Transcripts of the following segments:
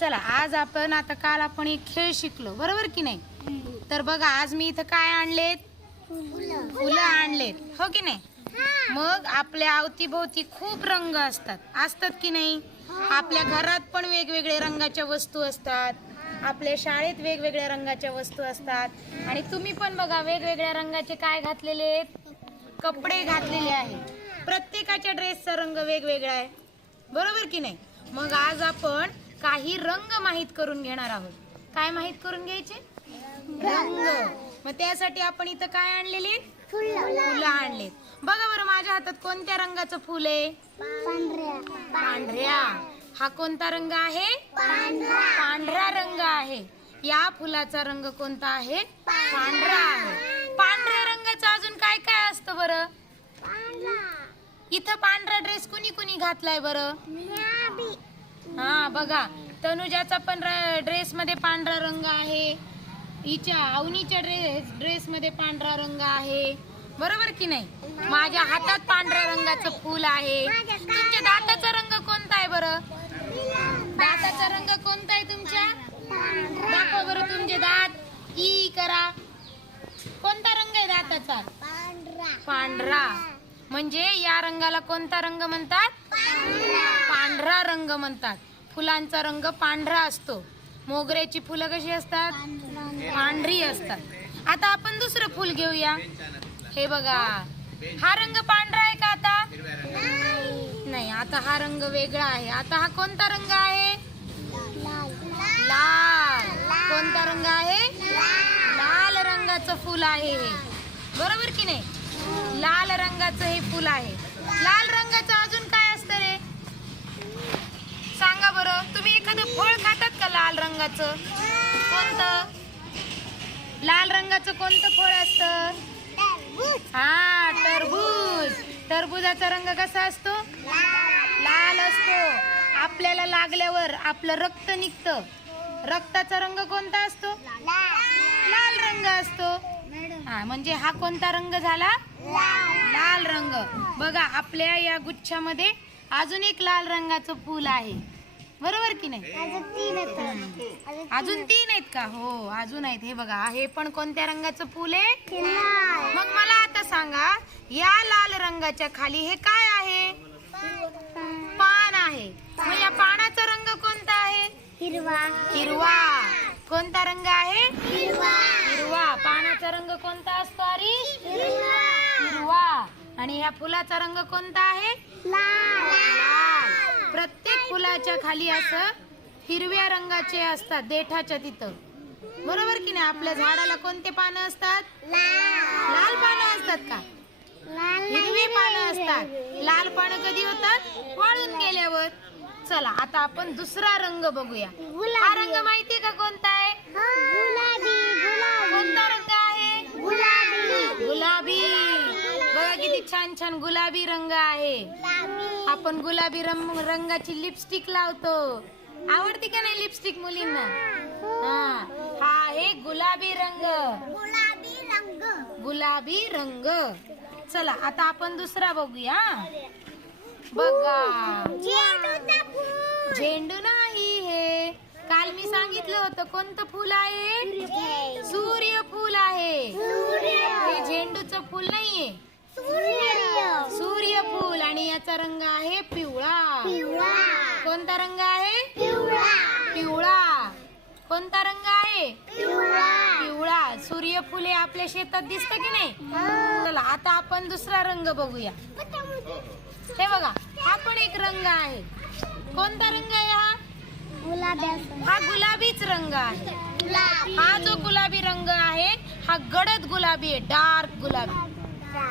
चला आज आपण आता काल आपण एक खेळ शिकलो बरोबर की नाही? तर बघा आज मी इथं काय आणलेत? फुलं. आणलेत हो की नाही? मग आपल्या अवतीभोवती खूप रंग असतात. असतात की नाही? आपल्या घरात पण वेगवेगळे रंगाच्या वस्तू असतात. आपल्या शाळेत वेगवेगळ्या रंगाच्या वस्तू असतात. आणि तुम्ही पण बघा वेगवेगळ्या रंगाचे काय घातलेले आहेत? कपडे घातलेले आहेत. प्रत्येकाच्या ड्रेसचा रंग वेगवेगळा आहे. बरोबर की नाही? मग आज आपण काही रंग माहीत करून घेणार आहोत. काय माहीत करून घ्यायचे? रंग. मग त्यासाठी आपण इथं काय आणलेले? फुलं. आणलेत. बघा बरं माझ्या हातात कोणत्या रंगाचं फुल आहे? पांढऱ्या. हा कोणता रंग आहे? पांढरा. रंग आहे. या फुलाचा रंग कोणता आहे? पांढरा. आहे. पांढऱ्या रंगाचं अजून काय काय असतं बरं? इथं पांढरा ड्रेस कुणी कुणी घातलाय बरं? हा बघा. तनुजाचा पण ड्रेस मध्ये पांढरा रंग आहे. हिच्या अवनीच्या ड्रेस ड्रेस मध्ये पांढरा रंग आहे. बरोबर की नाही? माझ्या हातात पांढऱ्या रंगाचं फूल आहे. तुमच्या दाताचा रंग कोणता आहे बरं? दाताचा रंग कोणता आहे तुमच्या? दाखवा बरं तुमचे दात. ई करा. कोणता रंग आहे दाताचा? पांढरा. म्हणजे या रंगाला कोणता रंग म्हणतात? पांढरा रंग म्हणतात. फुलांचा रंग पांढरा असतो. मोगऱ्याची फुलं कशी असतात? पांढरी असतात. आता आपण दुसरं फुल घेऊया. हे बघा. हा रंग पांढरा आहे का आता? नाही आता हा रंग वेगळा आहे. आता हा कोणता रंग आहे? लाल. कोणता रंग आहे? लाल रंगाचं फुल आहे हे. बरोबर की नाही? लाल रंगाचं हे फुल आहे. लाल रंगाचं अजून काय असतं रे सांगा बरं तुम्ही एखादं फळ खातात का लाल रंगाचं? कोणतं? लाल रंगाचं कोणतं फळ असतं? हा टरबूज. टरबुजाचा रंग कसा असतो? लाल असतो. आपल्याला लागल्यावर आपलं रक्त निघतं. रक्ताचा रंग कोणता असतो? लाल रंग असतो. हा म्हणजे हा कोणता रंग झाला? लाल रंग. बघा आपल्या या गुच्छामध्ये अजून एक लाल रंगाचं फूल आहे. बरोबर की नाही? अजून तीन आहेत. का? हो अजून आहेत. हे बघा हे पण कोणत्या रंगाचं फूल आहे? मग मला आता सांगा या लाल रंगाच्या खाली हे काय आहे? पान आहे. मग या पानाचा रंग कोणता आहे? हिरवा. हिरवा. कोणता रंग आहे? हिरवा. हिरवा. पानाचा रंग कोणता असतो हरीश? हिरवा. आणि ह्या फुलाचा रंग कोणता आहे? लाल. प्रत्येक फुलाच्या खाली असं हिरव्या रंगाचे असतात देठाच्या तिथं. बरोबर की नाही? आपल्या झाडाला कोणते पानं असतात? लाल. पानं असतात का? हिरवी पानं असतात. लाल पानं कधी होतात? वाळून गेल्यावर. चला आता आपण दुसरा रंग बघूया. हा रंग माहितीये का कोणता आहे कोणता रंग आहे गुलाबी बघा किती छान गुलाबी रंग आहे. आपण गुलाबी रंग रंगाची लिपस्टिक लावतो. आवडती का नाही लिपस्टिक मुलींना? हा हा आहे गुलाबी रंग. गुलाबी रंग. चला आता आपण दुसरा बघूया. बघा. झेंडू नाही हे. काल मी सांगितलं होतं कोणतं फुल आहे? सूर्यफूल आहे. हे झेंडूचं फुल नाहीये सूर्यफूल आणि याचा रंग आहे? पिवळा. कोणता रंग आहे? पिवळा. कोणता रंग आहे? पिवळा. सूर्यफूल हे आपल्या शेतात दिसत की नाही? चला आता आपण दुसरा रंग बघूया. हे बघा हा पण एक रंग आहे. कोणता रंग आहे हा? हा गुलाबीच रंग आहे. हा जो गुलाबी रंग आहे हा गडद गुलाबी आहे डार्क गुलाबी.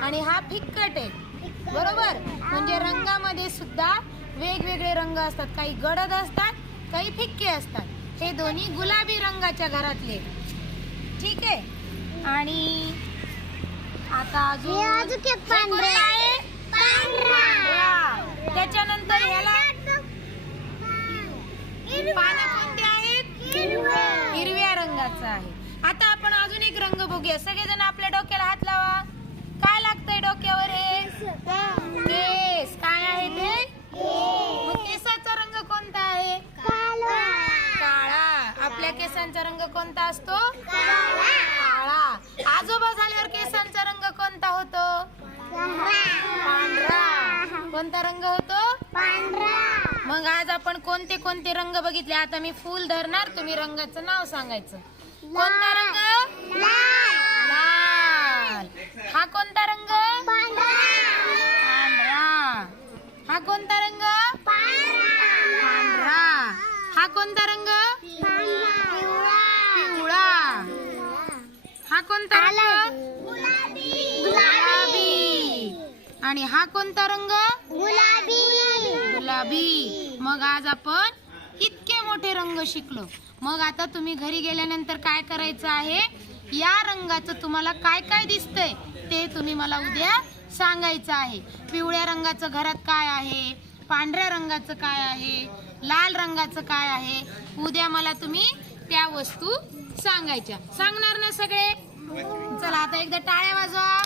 आणि हा फिक्कट आहे. बरोबर? म्हणजे रंगामध्ये सुद्धा वेगवेगळे रंग असतात. काही गडद असतात काही फिक्के असतात. हे दोन्ही गुलाबी रंगाच्या घरातले. ठीक आहे? आणि आता अजून. त्याच्यानंतर ह्याला पानं कोणते आहेत? हिरव्या रंगाचा आहे. आता आपण अजून एक रंग बघूया. सगळेजण आपल्या डोक्याला हात लावा. काय लागतंय डोक्यावर हे? केस. काय आहे ते? मग केसाचा रंग कोणता आहे? काळा. आपल्या केसांचा रंग कोणता असतो? काळा. आजोबा झाल्यावर केसांचा रंग कोणता होतो? पांढरा. कोणता रंग होतो? मग आज आपण कोणते कोणते रंग बघितले? आता मी फुल धरणार तुम्ही रंगाचं नाव सांगायचं. कोणता रंग? लाल. हा कोणता रंग? पांढरा. हा कोणता रंग? पांढरा. हा कोणता रंग? पिवळा. हा कोणता रंग? गुलाबी. आणि हा कोणता रंग? गुलाबी. गुलाबी मग आज आपण इतके मोठे रंग शिकलो. मग आता तुम्ही घरी गेल्यानंतर काय करायचं आहे? या रंगाचं तुम्हाला काय काय दिसतंय? ते तुम्ही मला उद्या सांगायचं आहे. पिवळ्या रंगाचं घरात काय आहे? पांढऱ्या रंगाचं काय आहे? लाल रंगाचं काय आहे? उद्या मला तुम्ही त्या वस्तू सांगायच्या. सांगणार ना सगळे? चला आता एकदा टाळ्या वाजवा.